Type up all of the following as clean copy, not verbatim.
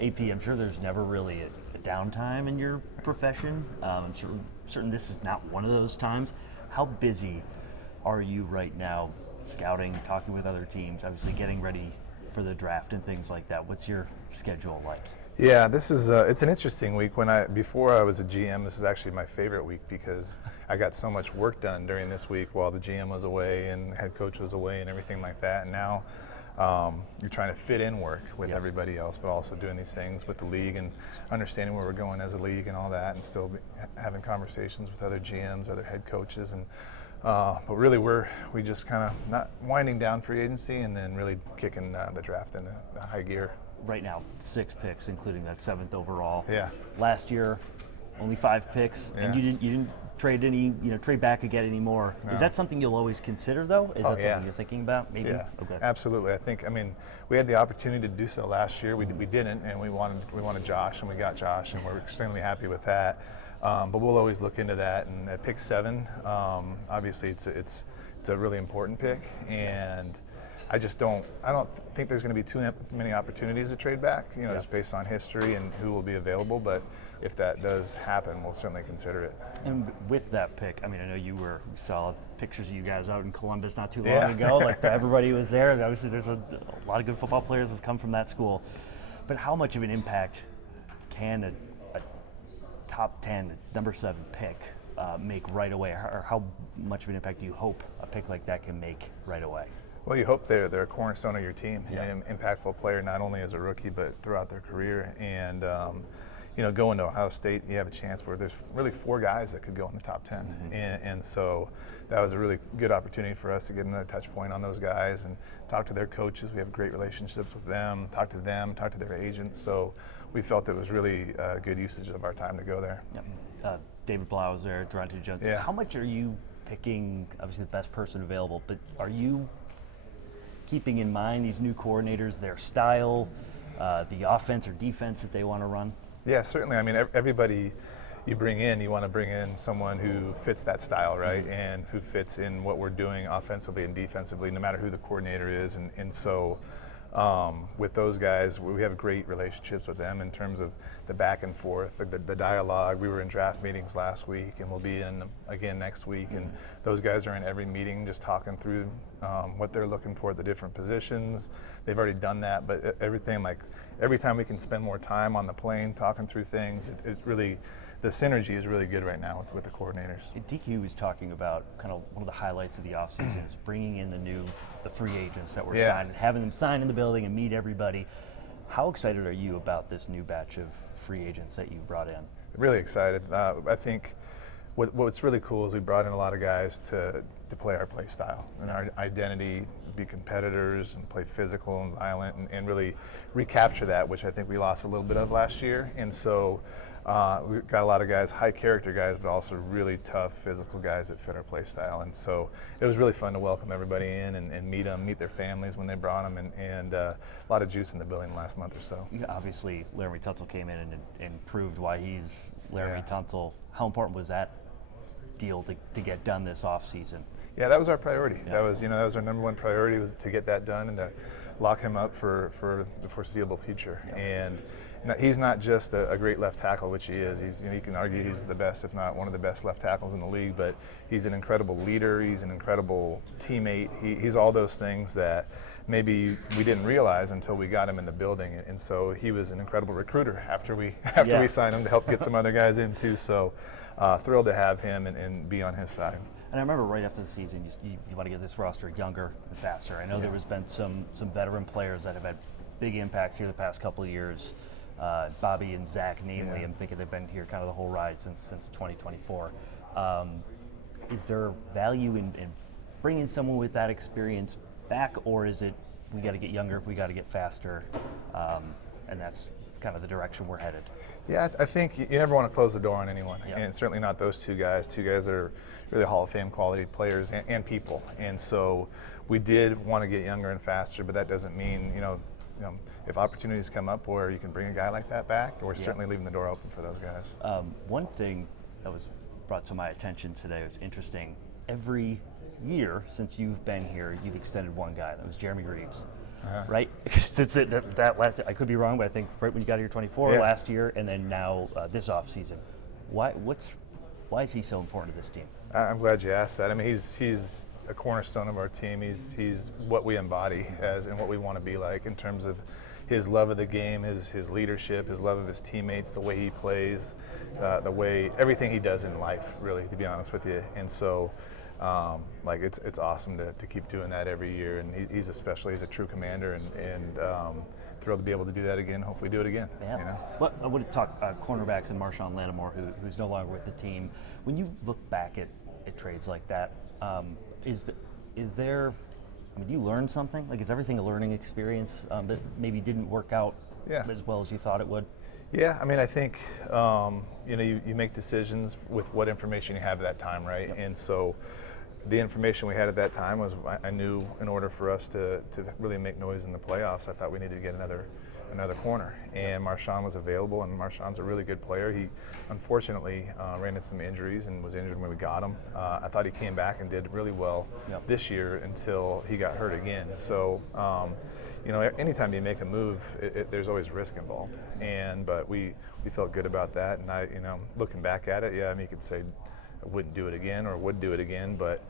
AP, I'm sure there's never really a downtime in your profession. I'm certain this is not one of those times. How busy are you right now scouting, talking with other teams, obviously getting ready for the draft and things like that? What's your schedule like? Yeah, this is it's an interesting week. Before I was a GM, this is actually my favorite week because I got so much work done during this week while the GM was away and the head coach was away and everything like that. And now you're trying to fit in work with everybody else, but also doing these things with the league and understanding where we're going as a league and all that, and still having conversations with other GMs, other head coaches, and but really we just kind of not winding down free agency and then really kicking the draft into high gear. Right now, 6 picks, including that 7th overall. Yeah. Last year, only 5 picks, and you didn't trade back and get any more. No. Is that something you'll always consider, though? Is that something you're thinking about? Maybe. Yeah. Okay. Absolutely. We had the opportunity to do so last year. We didn't, and we wanted Josh, and we got Josh, and we're extremely happy with that. But we'll always look into that. And at pick 7, obviously it's a really important pick, and I don't think there's going to be too many opportunities to trade back, just based on history and who will be available. But if that does happen, we'll certainly consider it. And with that pick, I know we saw pictures of you guys out in Columbus not too long ago. Like everybody was there. And obviously, there's a lot of good football players have come from that school. But how much of an impact can a top 10, number 7 pick make right away? Or how much of an impact do you hope a pick like that can make right away? Well, you hope they're a cornerstone of your team, an impactful player not only as a rookie but throughout their career. And going to Ohio State, you have a chance where there's really 4 guys that could go in the top 10, and so that was a really good opportunity for us to get another touch point on those guys and talk to their coaches. We have great relationships with them, talk to their agents. So we felt it was really good usage of our time to go there. Yep. David Blau was there, Durante Jones. Yeah. How much are you picking, obviously the best person available, but are you keeping in mind these new coordinators, their style, the offense or defense that they want to run? Yeah, certainly. Everybody you bring in, you want to bring in someone who fits that style, right? And who fits in what we're doing offensively and defensively, no matter who the coordinator is. And so with those guys, we have great relationships with them in terms of the back and forth, the dialogue. We were in draft meetings last week, and we'll be in again next week. And those guys are in every meeting just talking through what they're looking for at the different positions. They've already done that, but every time we can spend more time on the plane talking through things, it really, the synergy is really good right now with the coordinators. DQ was talking about kind of one of the highlights of the offseason is bringing in the free agents that were signed, having them sign in the building and meet everybody. How excited are you about this new batch of free agents that you brought in? Really excited. I think what's really cool is we brought in a lot of guys to play our play style and our identity, be competitors and play physical and violent and really recapture that, which I think we lost a little bit of last year. And so we've got a lot of guys, high character guys, but also really tough physical guys that fit our play style. And so it was really fun to welcome everybody in and meet them, meet their families when they brought them, and a lot of juice in the building the last month or so. Obviously, Laramie Tunsil came in and proved why he's Laramie Tunsil. How important was that deal to get done this offseason? Yeah, that was our priority. That was our number one priority, was to get that done and to lock him up for the foreseeable future. And he's not just a great left tackle, which he is. You can argue he's the best, if not one of the best left tackles in the league, but he's an incredible leader. He's an incredible teammate. He's all those things that maybe we didn't realize until we got him in the building. And so he was an incredible recruiter after we signed him to help get some other guys in too. So thrilled to have him and be on his side. And I remember right after the season, you want to get this roster younger and faster. I know there has been some veteran players that have had big impacts here the past couple of years. Bobby and Zach, namely, I'm thinking they've been here kind of the whole ride since 2024. Is there value in bringing someone with that experience back, or is it we got to get younger, we got to get faster, and that's kind of the direction we're headed? Yeah, I think you never want to close the door on anyone, and certainly not those two guys. Two guys that are really Hall of Fame quality players and people. And so we did want to get younger and faster, but that doesn't mean, if opportunities come up where you can bring a guy like that back, we're certainly leaving the door open for those guys. One thing that was brought to my attention today was interesting. Every year since you've been here, you've extended one guy. That was Jeremy Reeves. right? Since that last, I could be wrong, but I think right when you got here 24 last year, and then now this offseason. Why is he so important to this team? I'm glad you asked that. I mean, he's a cornerstone of our team. He's what we embody as and what we want to be like in terms of his love of the game, his leadership, his love of his teammates, the way he plays, the way everything he does in life, really, to be honest with you. And so, like it's awesome to keep doing that every year. And he's a true commander, and thrilled to be able to do that again. Hopefully, do it again. Yeah. You know? Well, I want to talk cornerbacks and Marshawn Lattimore, who's no longer with the team. When you look back at trades like that, is there? I mean, do you learn something? Like, is everything a learning experience that maybe didn't work out as well as you thought it would? Yeah, I mean, I think you make decisions with what information you have at that time, right? Yep. And so, the information we had at that time was I knew in order for us to really make noise in the playoffs, I thought we needed to get another corner, and Marshawn was available, and Marshawn's a really good player. He unfortunately ran into some injuries and was injured when we got him. I thought he came back and did really well this year until he got hurt again. So, anytime you make a move, there's always risk involved, but we felt good about that. And looking back at it, I mean, you could say I wouldn't do it again or would do it again, but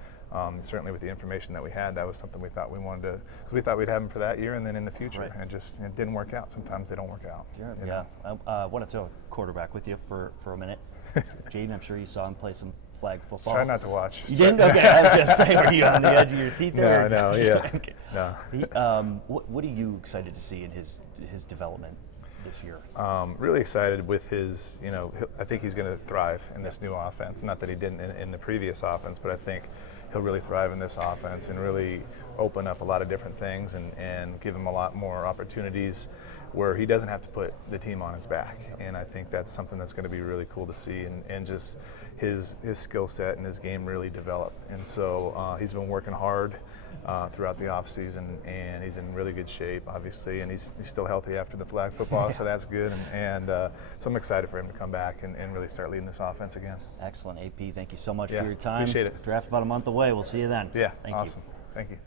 certainly with the information that we had, that was something we thought we wanted to, because we thought we'd have him for that year and then in the future, and it didn't work out. Sometimes they don't work out. Sure. I wanted to quarterback with you for a minute. Jaden, I'm sure you saw him play some flag football. Try not to watch. You didn't? Okay, I was going to say, were you on the edge of your seat there? No, Okay. No. What are you excited to see in his development this year? Really excited with his, I think he's going to thrive in this new offense. Not that he didn't in the previous offense, but I think he'll really thrive in this offense and really open up a lot of different things and give him a lot more opportunities where he doesn't have to put the team on his back. And I think that's something that's going to be really cool to see, and just his skill set and his game really develop. And so he's been working hard throughout the offseason, and he's in really good shape, obviously, and he's still healthy after the flag football, so that's good. And so I'm excited for him to come back and really start leading this offense again. Excellent. AP, thank you so much for your time. Appreciate it. Draft's about a month away. We'll see you then. Yeah, Thank awesome. you. Thank you.